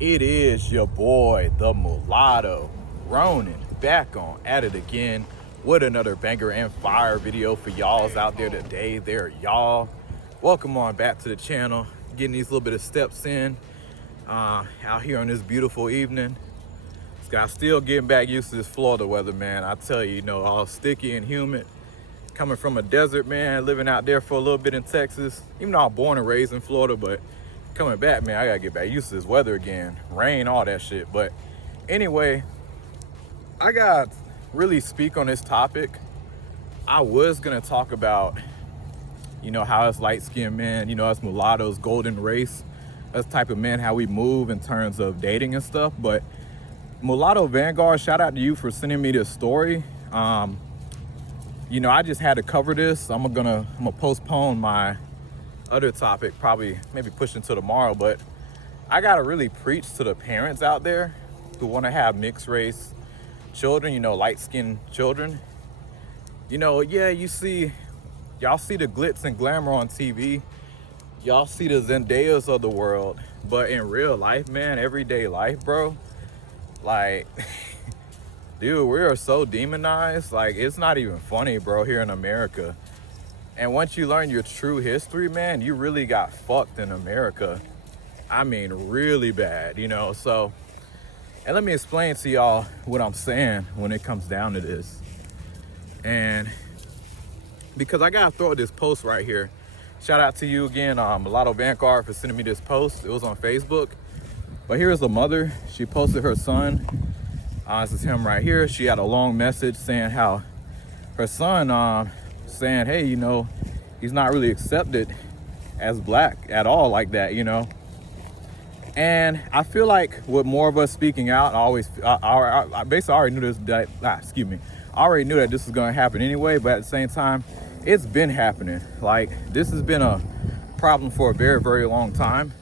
It is your boy, the Mulatto, Ronin, back on at it again with another banger and fire video for y'all's out there today. There, y'all. Welcome on back to the channel. Getting these little bit of steps in out here on this beautiful evening. Got still getting back used to this Florida weather, man. I tell you, all sticky and humid. Coming from a desert, man, living out there for a little bit in Texas. Even though I'm born and raised in Florida, but coming back, man, I gotta get back used to this weather again. Rain, all that shit. But anyway, I gotta really speak on this topic. I was gonna talk about, how us light-skinned men, us mulattoes, golden race, us type of men, how we move in terms of dating and stuff. But Mulatto Vanguard, shout out to you for sending me this story. I just had to cover this. I'm gonna postpone my other topic, probably maybe push into tomorrow, but I gotta really preach to the parents out there who wanna have mixed race children, light-skinned children. Y'all see the glitz and glamour on TV. Y'all see the Zendayas of the world, but in real life, man, everyday life, bro, like, dude, we are so demonized. Like, it's not even funny, bro, here in America. And once you learn your true history, man, you really got fucked in America. I mean, really bad, So, and let me explain to y'all what I'm saying when it comes down to this. And because I gotta throw this post right here. Shout out to you again, Mulatto Vanguard, for sending me this post. It was on Facebook. But here's a mother. She posted her son. This is him right here. She had a long message saying how her son, saying, hey, he's not really accepted as black at all like that, And I feel like with more of us speaking out, I basically already knew this. I already knew that this was going to happen anyway. But at the same time, it's been happening. Like, this has been a problem for a very, very long time.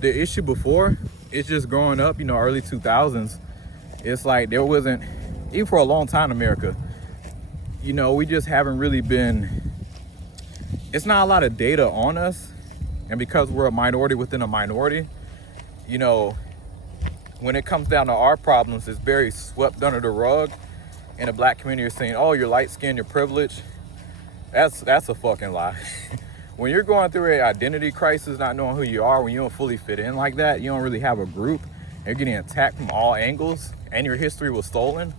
The issue before, it's just growing up, early 2000s. It's like there wasn't, even for a long time in America, we just haven't really been, it's not a lot of data on us. And because we're a minority within a minority, when it comes down to our problems, it's very swept under the rug. And the black community is saying, oh, you're light-skinned, you're privileged. That's a fucking lie. When you're going through an identity crisis, not knowing who you are, when you don't fully fit in like that, you don't really have a group, and you're getting attacked from all angles, and your history was stolen,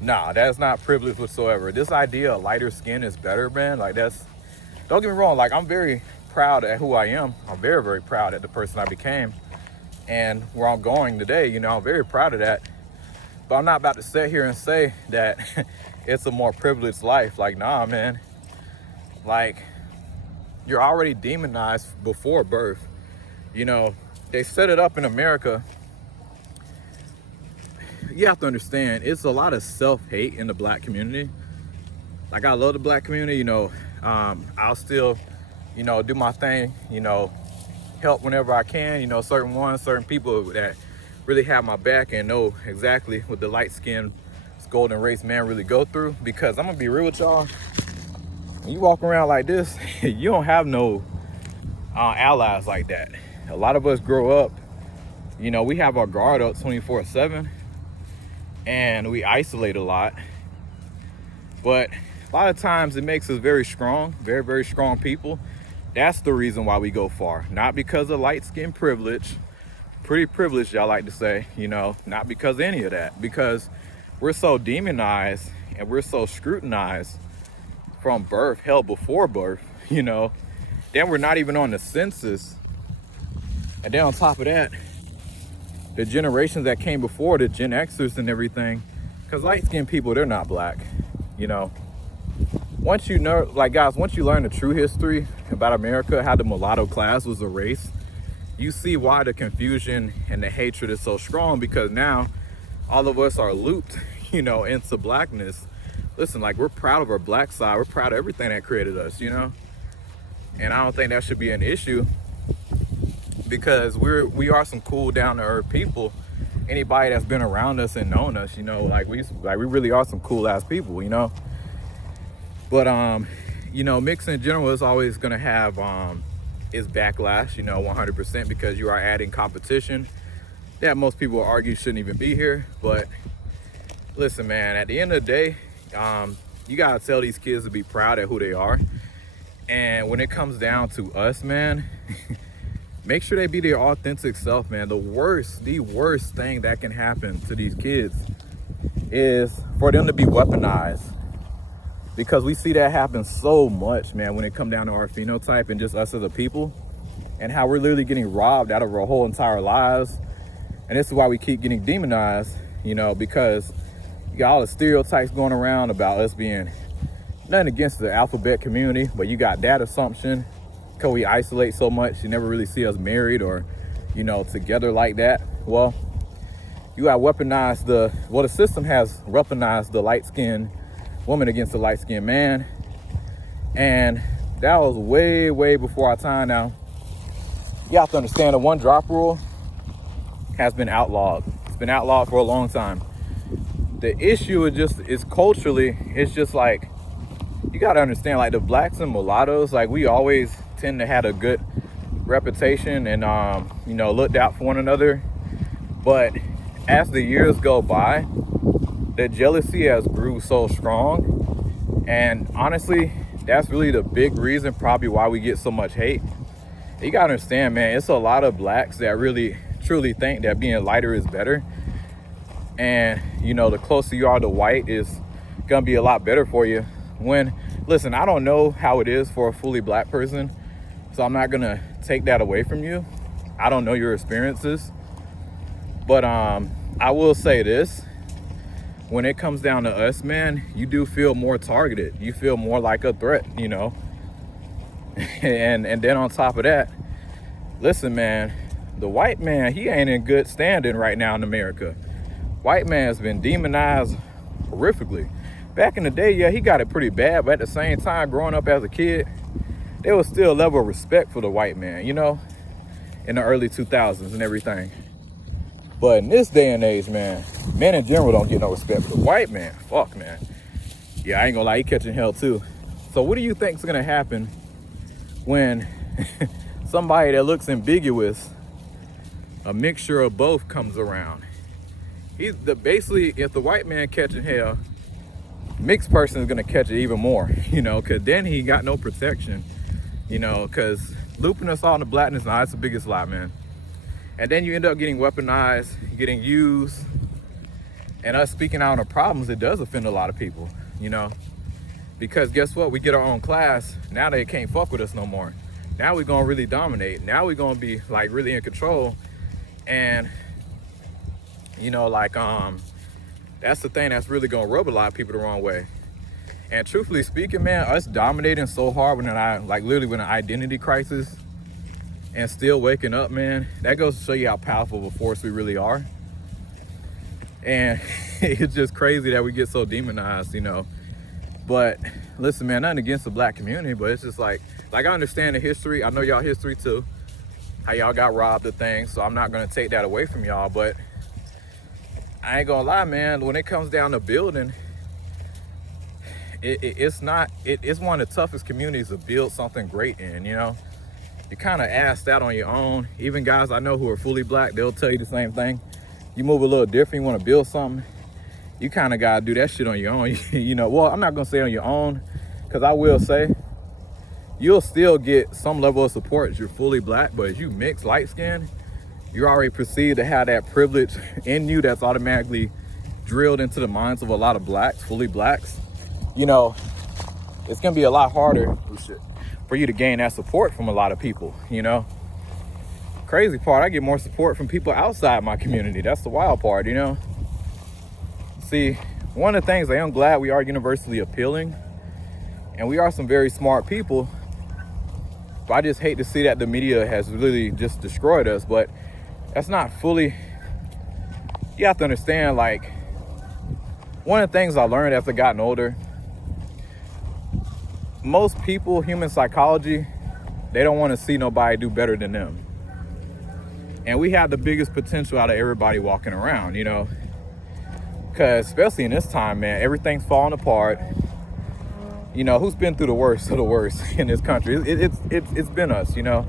nah, that's not privilege whatsoever. This idea of lighter skin is better, man. Like, don't get me wrong, like, I'm very proud at who I am. I'm very, very proud at the person I became and where I'm going today. I'm very proud of that. But I'm not about to sit here and say that it's a more privileged life. Like, nah, man. Like, you're already demonized before birth. They set it up in America. You have to understand, it's a lot of self-hate in the black community. Like, I love the black community, I'll still, do my thing, help whenever I can, certain people that really have my back and know exactly what the light-skinned golden race man really go through. Because I'm gonna be real with y'all, when you walk around like this, you don't have no allies like that. A lot of us grow up, we have our guard up 24/7 and we isolate a lot. But a lot of times it makes us very strong, very, very strong people. That's the reason why we go far. Not because of light skin privilege, pretty privileged, y'all like to say, not because of any of that. Because we're so demonized and we're so scrutinized from birth, hell, before birth, Then we're not even on the census. And then on top of that, the generations that came before, the Gen Xers and everything, because light-skinned people, they're not black, Once you know, like, guys, once you learn the true history about America, how the mulatto class was a race, you see why the confusion and the hatred is so strong, because now all of us are looped, into blackness. Listen, like, we're proud of our black side. We're proud of everything that created us, And I don't think that should be an issue, because we are some cool, down to earth people. Anybody that's been around us and known us, we really are some cool ass people, But mixing in general is always gonna have its backlash, 100%, because you are adding competition. that most people argue shouldn't even be here. But listen, man, at the end of the day, you gotta tell these kids to be proud of who they are. And when it comes down to us, man, make sure they be their authentic self, man. The worst thing that can happen to these kids is for them to be weaponized, because we see that happen so much, man, when it come down to our phenotype and just us as a people, and how we're literally getting robbed out of our whole entire lives. And this is why we keep getting demonized, you know, because you got all the stereotypes going around about us being nothing against the alphabet community, but you got that assumption because we isolate so much. You never really see us married or, you know, together like that. Well, you got weaponized the system has weaponized the light-skinned woman against the light-skinned man. And that was way before our time. Now, you have to understand the one drop rule has been outlawed. It's been outlawed for a long time. The issue is culturally, it's just like, you got to understand, like the blacks and mulattoes, like we always tend to have a good reputation and, you know, looked out for one another. But as the years go by, the jealousy has grew so strong. And honestly, that's really the big reason probably why we get so much hate. You got to understand, man, it's a lot of blacks that really truly think that being lighter is better. And, you know, the closer you are to white is going to be a lot better for you. When, listen, I don't know how it is for a fully black person, so I'm not going to take that away from you. I don't know your experiences. But I will say this. When it comes down to us, man, you do feel more targeted. You feel more like a threat, you know. and then on top of that, listen, man, the white man, he ain't in good standing right now in America. White man has been demonized horrifically. Back in the day, yeah, he got it pretty bad, but at the same time, growing up as a kid, there was still a level of respect for the white man, you know, in the early 2000s and everything. But in this day and age, man, men in general don't get no respect for the white man. Fuck, man. Yeah, I ain't gonna lie, he catching hell too. So what do you think's gonna happen when somebody that looks ambiguous, a mixture of both, comes around? Basically, if the white man catching hell, mixed person is gonna catch it even more, you know, because then he got no protection, you know, because looping us all into blackness, nah, that's the biggest lie, man. And then you end up getting weaponized, getting used, and us speaking out on the problems, it does offend a lot of people, you know, because guess what? We get our own class. Now they can't fuck with us no more. Now we're gonna really dominate. Now we're gonna be like really in control. And, you know, like, that's the thing that's really gonna rub a lot of people the wrong way. And truthfully speaking, man, us dominating so hard when literally with an identity crisis and still waking up, man, that goes to show you how powerful of a force we really are. And it's just crazy that we get so demonized, you know. But listen, man, nothing against the black community, but it's just like I understand the history. I know y'all history too, how y'all got robbed of things. So I'm not gonna take that away from y'all, but I ain't gonna lie, man, when it comes down to building, it's one of the toughest communities to build something great in, you know. You kind of ask that on your own. Even guys I know who are fully black, they'll tell you the same thing. You move a little different, you want to build something, you kind of got to do that shit on your own. You know, well, I'm not going to say on your own, because I will say you'll still get some level of support if you're fully black, but if you mix light skin, you're already perceived to have that privilege in you that's automatically drilled into the minds of a lot of blacks, fully blacks. You know, it's going to be a lot harder for you to gain that support from a lot of people, you know. Crazy part, I get more support from people outside my community. That's the wild part, you know. See, one of the things I am glad we are universally appealing, and we are some very smart people, but I just hate to see that the media has really just destroyed us. But that's not fully, you have to understand, like, one of the things I learned as I gotten older, most people, human psychology, they don't want to see nobody do better than them. And we have the biggest potential out of everybody walking around, you know, because especially in this time, man, everything's falling apart. You know, who's been through the worst of the worst in this country? It's been us, you know.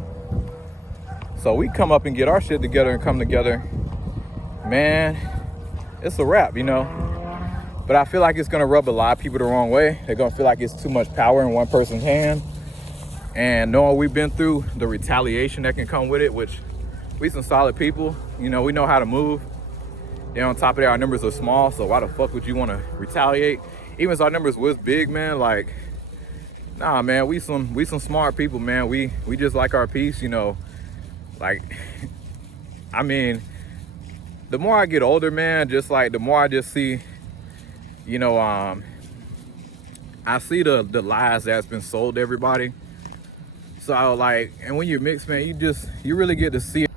So we come up and get our shit together and come together man, it's a wrap, you know. But I feel like it's gonna rub a lot of people the wrong way. They're gonna feel like it's too much power in one person's hand. And knowing we've been through the retaliation that can come with it, which we some solid people, you know, we know how to move. And on top of that, our numbers are small, so why the fuck would you want to retaliate? Even if our numbers was big, man, like, nah, man, we some smart people, man. We just like our peace, you know. Like, I mean, the more I get older, man, just like the more I just see, you know, I see the lies that's been sold to everybody. So like, and when you're mixed, man, you really get to see it.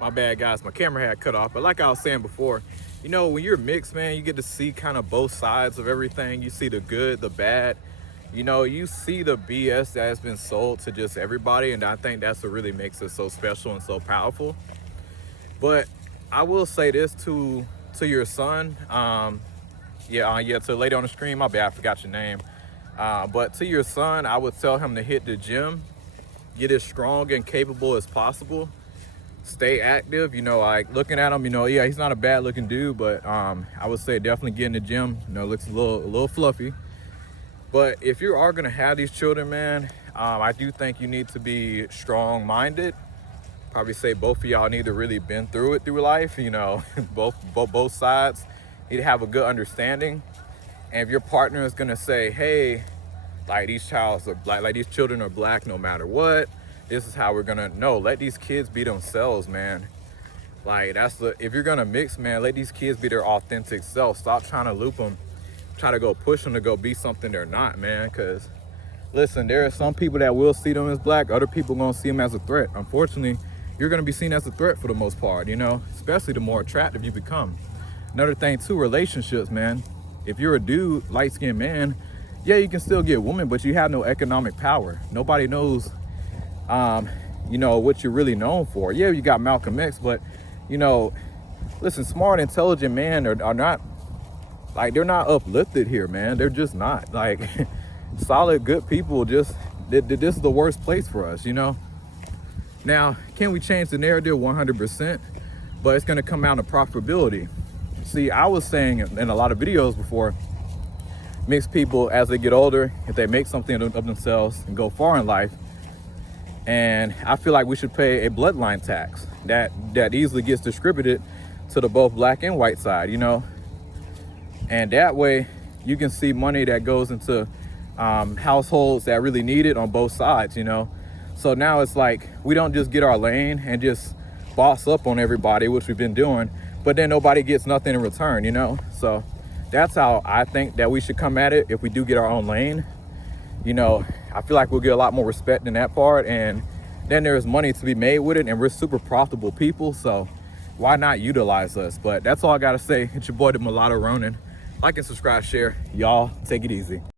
My bad, guys, my camera had cut off. But like I was saying before, you know, when you're mixed, man, you get to see kind of both sides of everything. You see the good, the bad. You know, you see the BS that has been sold to just everybody. And I think that's what really makes it so special and so powerful. But I will say this to your son. To the lady on the screen, my bad, I forgot your name. But to your son, I would tell him to hit the gym, get as strong and capable as possible, stay active. You know, like looking at him, you know, yeah, he's not a bad looking dude, but I would say definitely get in the gym. You know, looks a little fluffy. But if you are gonna have these children, man, I do think you need to be strong-minded. Probably say both of y'all need to really been through life. You know, both sides need to have a good understanding. And if your partner is gonna say, hey, like these children are black no matter what, this is how we're gonna know. Let these kids be themselves, man. Like if you're gonna mix, man, let these kids be their authentic self. Stop trying to loop them, try to go push them to go be something they're not, man. Cause listen, there are some people that will see them as black, other people gonna see them as a threat. Unfortunately, you're gonna be seen as a threat for the most part, you know, especially the more attractive you become. Another thing too, relationships, man. If you're a dude, light-skinned man, yeah, you can still get women, but you have no economic power. Nobody knows, you know, what you're really known for. Yeah, you got Malcolm X, but, you know, listen, smart, intelligent men are not, like, they're not uplifted here, man. They're just not. Like, solid, good people this is the worst place for us, you know? Now, can we change the narrative? 100%, but it's gonna come down to profitability. See, I was saying in a lot of videos before, mixed people, as they get older, if they make something of themselves and go far in life, and I feel like we should pay a bloodline tax that easily gets distributed to the both black and white side, you know? And that way, you can see money that goes into households that really need it on both sides, you know? So now it's like, we don't just get our lane and just boss up on everybody, which we've been doing, but then nobody gets nothing in return, you know? So that's how I think that we should come at it if we do get our own lane. You know, I feel like we'll get a lot more respect in that part, and then there's money to be made with it, and we're super profitable people, so why not utilize us? But that's all I gotta say. It's your boy, the Mulatto Ronin. Like and subscribe, share. Y'all, take it easy.